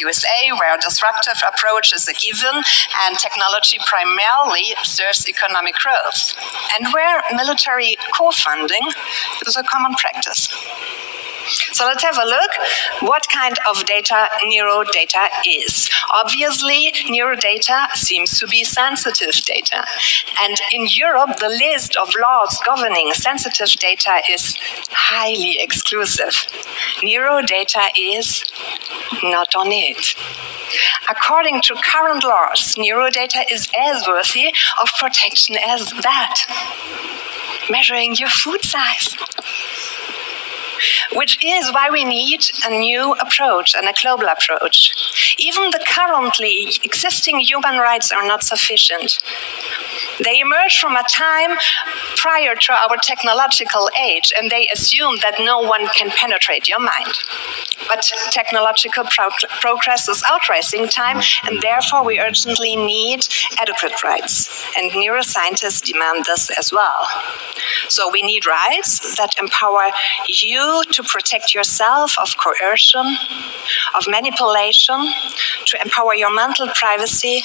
USA, where a disruptive approach is a given and technology primarily serves economic growth, and where military co-funding is a common practice. So let's have a look what kind of data neurodata is. Obviously, neurodata seems to be sensitive data. And in Europe, the list of laws governing sensitive data is highly exclusive. Neurodata is not on it. According to current laws, neurodata is as worthy of protection as that. Measuring your food size. Which is why we need a new approach and a global approach. Even the currently existing human rights are not sufficient. They emerge from a time prior to our technological age, and they assume that no one can penetrate your mind. But technological progress is outracing time, and therefore we urgently need adequate rights. And neuroscientists demand this as well. So we need rights that empower you to protect yourself of coercion, of manipulation, to empower your mental privacy,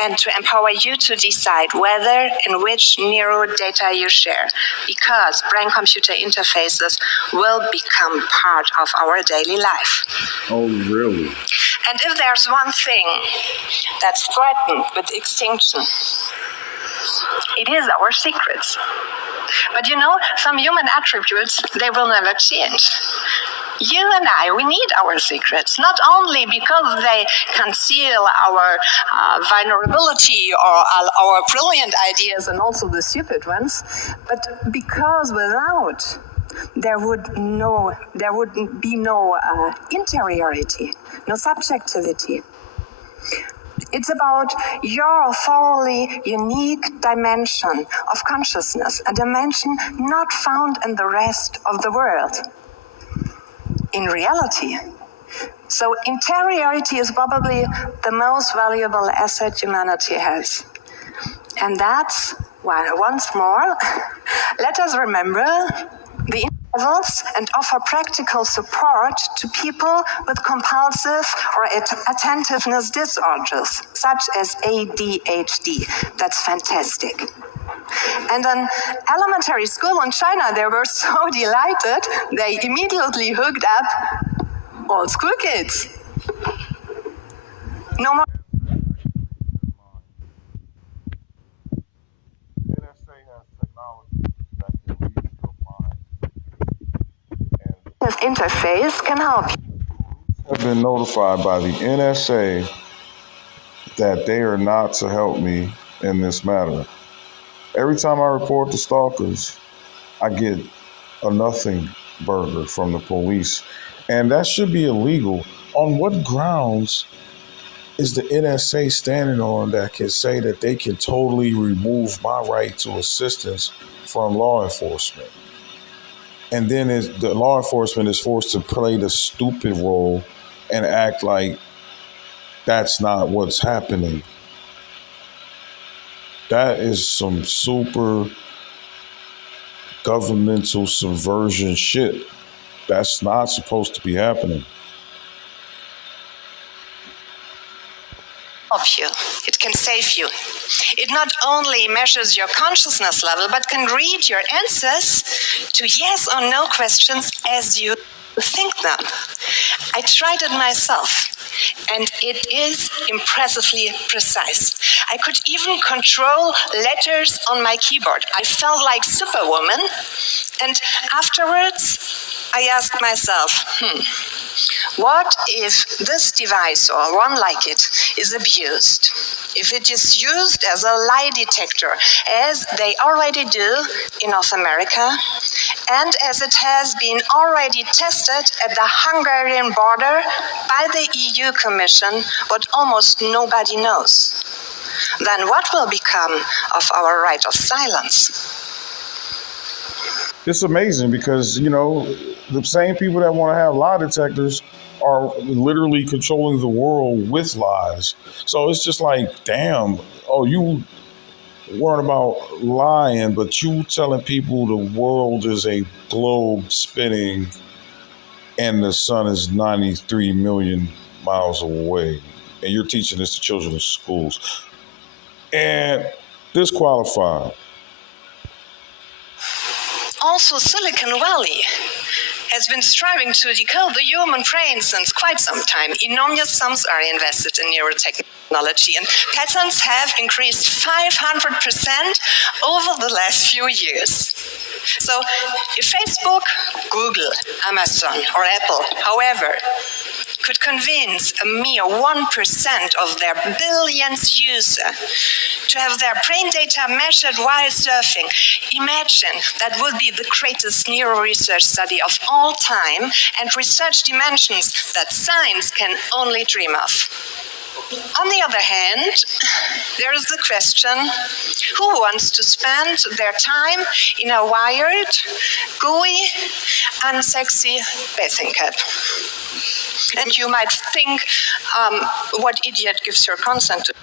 and to empower you to decide whether and which neurodata you share, because brain-computer interfaces will become part of our daily life. Oh, really? And if there's one thing that's threatened with extinction, it is our secrets. But you know, some human attributes, they will never change. You and I, we need our secrets, not only because they conceal our vulnerability or our brilliant ideas and also the stupid ones, but because without there would be no interiority, no subjectivity. It's about your thoroughly unique dimension of consciousness, a dimension not found in the rest of the world. In reality. So interiority is probably the most valuable asset humanity has. And that's why, once more, let us remember the levels and offer practical support to people with compulsive or attentiveness disorders, such as ADHD. That's fantastic. And in elementary school in China, they were so delighted, they immediately hooked up all school kids. No more interface can help you. I've been notified by the NSA that they are not to help me in this matter. Every time I report to stalkers, I get a nothing burger from the police. And that should be illegal. On what grounds is the NSA standing on that can say that they can totally remove my right to assistance from law enforcement? And then the law enforcement is forced to play the stupid role and act like that's not what's happening. That is some super governmental subversion shit. That's not supposed to be happening. Help you. It can save you. It not only measures your consciousness level, but can read your answers to yes or no questions as you think them. I tried it myself, and it is impressively precise. I could even control letters on my keyboard. I felt like Superwoman, and afterwards I asked myself, what if this device or one like it is abused? If it is used as a lie detector, as they already do in North America, and as it has been already tested at the Hungarian border by the EU Commission, what almost nobody knows, then what will become of our right of silence? It's amazing because, you know, the same people that want to have lie detectors are literally controlling the world with lies. So it's just like, damn, oh, you weren't about lying, but you telling people the world is a globe spinning and the sun is 93 million miles away, and you're teaching this to children in schools, and disqualified. Also, Silicon Valley has been striving to decode the human brain since quite some time. Enormous sums are invested in neurotechnology, and patents have increased 500% over the last few years. So, if Facebook, Google, Amazon, or Apple, however, could convince a mere 1% of their billions users to have their brain data measured while surfing, imagine that would be the greatest neuro research study of all time and research dimensions that science can only dream of. On the other hand, there is the question, who wants to spend their time in a wired, gooey, unsexy bathing cap? And you might think, what idiot gives your consent to?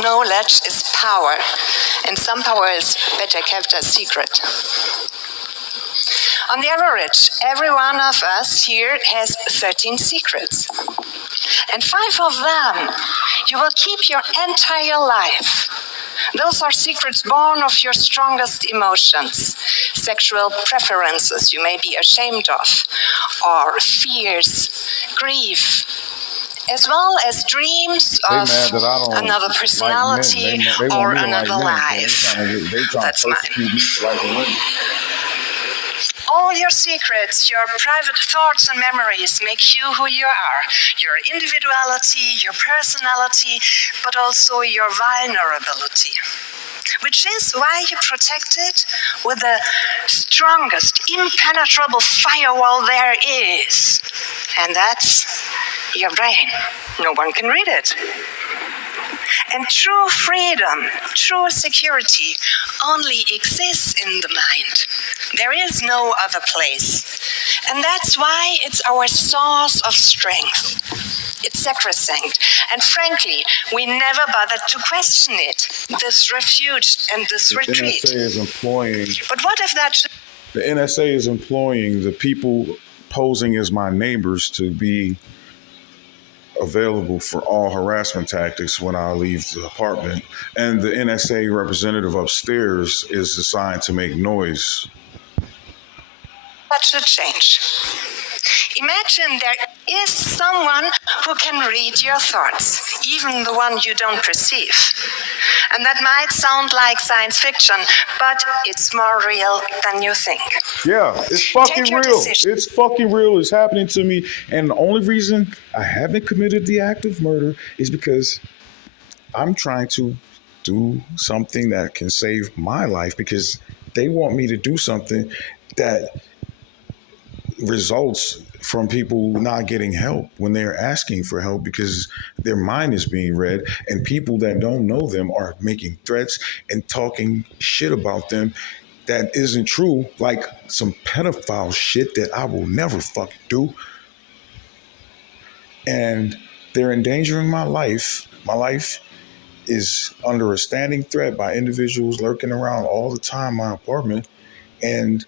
Knowledge is power, and some power is better kept a secret. On the average, every one of us here has 13 secrets. And 5 of them you will keep your entire life. Those are secrets born of your strongest emotions, sexual preferences you may be ashamed of, or fears, grief, as well as dreams of another personality or another life. That's mine. All your secrets, your private thoughts and memories make you who you are. Your individuality, your personality, but also your vulnerability. Which is why you protect it with the strongest, impenetrable firewall there is. And that's your brain. No one can read it. And true freedom, true security only exists in the mind. There is no other place. And that's why it's our source of strength. It's sacrosanct. And frankly, we never bothered to question it. This refuge and this retreat. NSA is employing. But what if that... The NSA is employing the people posing as my neighbors to be available for all harassment tactics when I leave the apartment. And the NSA representative upstairs is assigned to make noise. That should change. Imagine there is someone who can read your thoughts, even the one you don't perceive. And that might sound like science fiction, but it's more real than you think. Yeah, it's fucking real. It's fucking real. It's happening to me. And the only reason I haven't committed the act of murder is because I'm trying to do something that can save my life, because they want me to do something that results from people not getting help when they're asking for help, because their mind is being read, and people that don't know them are making threats and talking shit about them that isn't true, like some pedophile shit that I will never fucking do. And they're endangering my life. My life is under a standing threat by individuals lurking around all the time in my apartment, and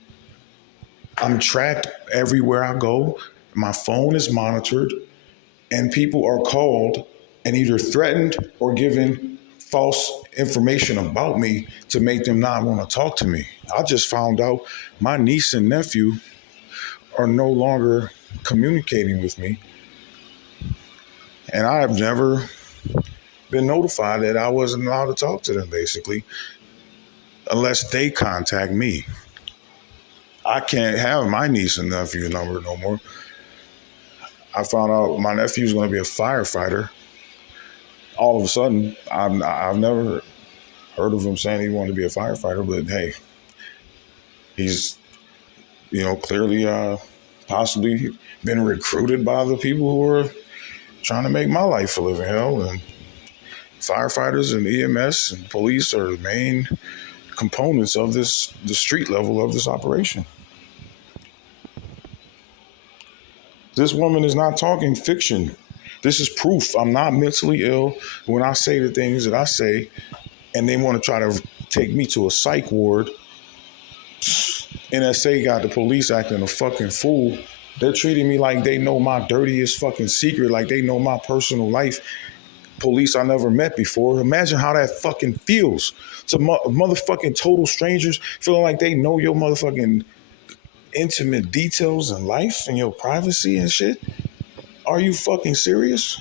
I'm tracked everywhere I go. My phone is monitored, and people are called and either threatened or given false information about me to make them not want to talk to me. I just found out my niece and nephew are no longer communicating with me, and I have never been notified that I wasn't allowed to talk to them, basically, unless they contact me. I can't have my niece and nephew's number no more. I found out my nephew's going to be a firefighter. All of a sudden, I've never heard of him saying he wanted to be a firefighter, but hey, he's, clearly possibly been recruited by the people who are trying to make my life a living hell. And firefighters and EMS and police are the main components of the street level of this operation. This woman is not talking fiction. This is proof I'm not mentally ill when I say the things that I say, and they want to try to take me to a psych ward NSA got the police acting a fucking fool. They're treating me like they know my dirtiest fucking secret, like they know my personal life. Police I never met before. Imagine how that fucking feels to motherfucking total strangers feeling like they know your motherfucking intimate details in life and your privacy and shit. Are you fucking serious?